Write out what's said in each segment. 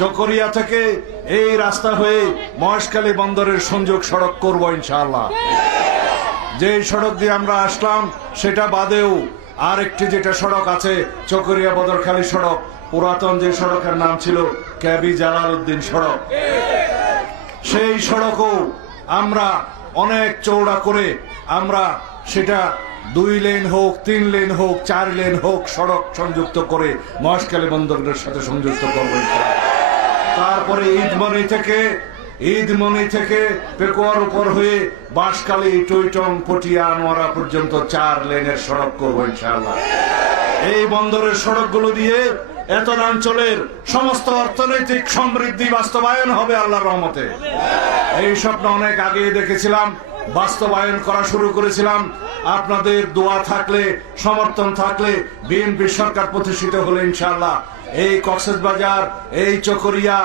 চকরিয়া থেকে এই রাস্তা হয়ে মহেশখালী বন্দরের সংযোগ সড়ক করব ইনশাআল্লাহ যে সড়ক দিয়ে আমরা আসলাম, সেটা বাদেও আর একটি যেটা সড়ক আছে, চকরিয়া বদরখালী সড়ক, পুরাতন যে সড়কের নাম ছিল ক্যাবি জালাল উদ্দিন সড়ক সেই সড়কও আমরা অনেক চৌড়া করে আমরা সেটা দুই লেন হোক, তিন লেন হোক, চার লেন হোক সড়ক সংযুক্ত করে মহেশখালী বন্দরের সাথে সংযুক্ত করব। তারপরে ঈদ মনে থেকে, ঈদ মনে থেকে পেকুয়ার উপর হয়ে বাঁশকালী টইটং পটিয়া আনোয়ারা পর্যন্ত চার লেনের সড়ক করব ইনশাআল্লাহ। এই বন্দরের সড়কগুলো দিয়ে এত অঞ্চলের সমস্ত অর্থনৈতিক সমৃদ্ধি বাস্তবায়ন হবে আল্লাহ রহমতে। এই স্বপ্ন অনেক আগে দেখেছিলাম বাস্তবায়ন করা শুরু করেছিলাম। আপনাদের দোয়া থাকলে, সমর্থন থাকলে বিএনপি সরকার প্রতিষ্ঠিত হলে ইনশাল্লাহ এই কক্সবাজার, এই চকরিয়া,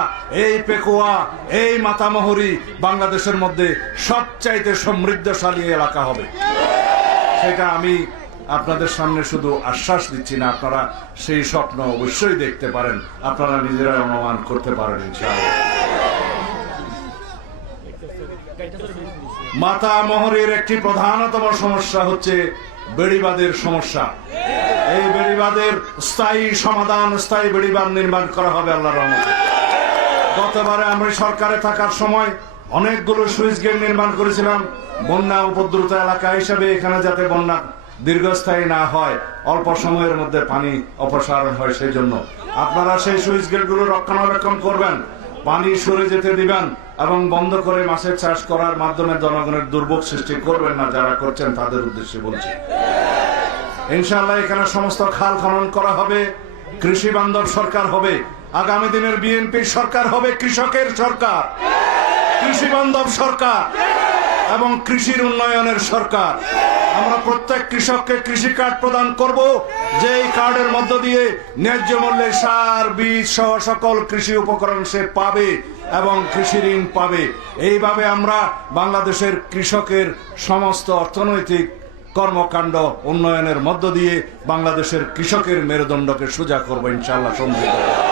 এই পেকুয়া, এই মাতামহরি বাংলাদেশের মধ্যে সবচাইতে সমৃদ্ধশালী এলাকা হবে। সেটা আমি আপনাদের সামনে শুধু আশ্বাস দিচ্ছি না, আপনারা সেই স্বপ্ন অবশ্যই দেখতে পারেন। আপনারা নিজেরাই অনুমান করতে পারেন ইনশাআল্লাহ। মাতা মহরের একটি প্রধানতম সমস্যা হচ্ছে বেড়িবাদের সমস্যা। এই বেড়িবাদের স্থায়ী সমাধান, স্থায়ী বেড়িবাদ নির্মাণ করা হবে আল্লাহ রহমতে। গতবারে আমরা সরকারে থাকার সময় অনেকগুলো সুইচ গেট নির্মাণ করেছিলাম। বন্যা উপদ্রুত এলাকা হিসাবে এখানে যাতে বন্যা দীর্ঘস্থায়ী না হয়, অল্প সময়ের মধ্যে পানি অপসারণ হয় সেই জন্য আপনারা সেই সুইচ গেটগুলো রক্ষণাবেক্ষণ করবেন। পানি সরে যেতে দিবেন এবং বন্ধ করে মাছের চাষ করার মাধ্যমে জনগণের দুর্ভোগ সৃষ্টি করবেন না, যারা করছেন তাদের উদ্দেশ্যে বলছি। ইনশাল্লাহ এখানে সমস্ত খাল খনন করা হবে, কৃষি বান্ধব সরকার হবে, আগামী দিনের বিএনপি সরকার হবে, কৃষকের সরকার। কৃষি বান্ধব সরকার। এবং কৃষির উন্নয়নের সরকার আমরা প্রত্যেক কৃষককে কৃষি কার্ড প্রদান করব যে এই কার্ডের মধ্য দিয়ে ন্যায্য মূল্যে সার, বীজ সহ সকল কৃষি উপকরণ সে পাবে এবং কৃষি ঋণ পাবে এইভাবে আমরা বাংলাদেশের কৃষকের সমস্ত অর্থনৈতিক কর্মকাণ্ড উন্নয়নের মধ্য দিয়ে বাংলাদেশের কৃষকের মেরুদণ্ডকে সোজা করব ইনশাল্লাহ করব।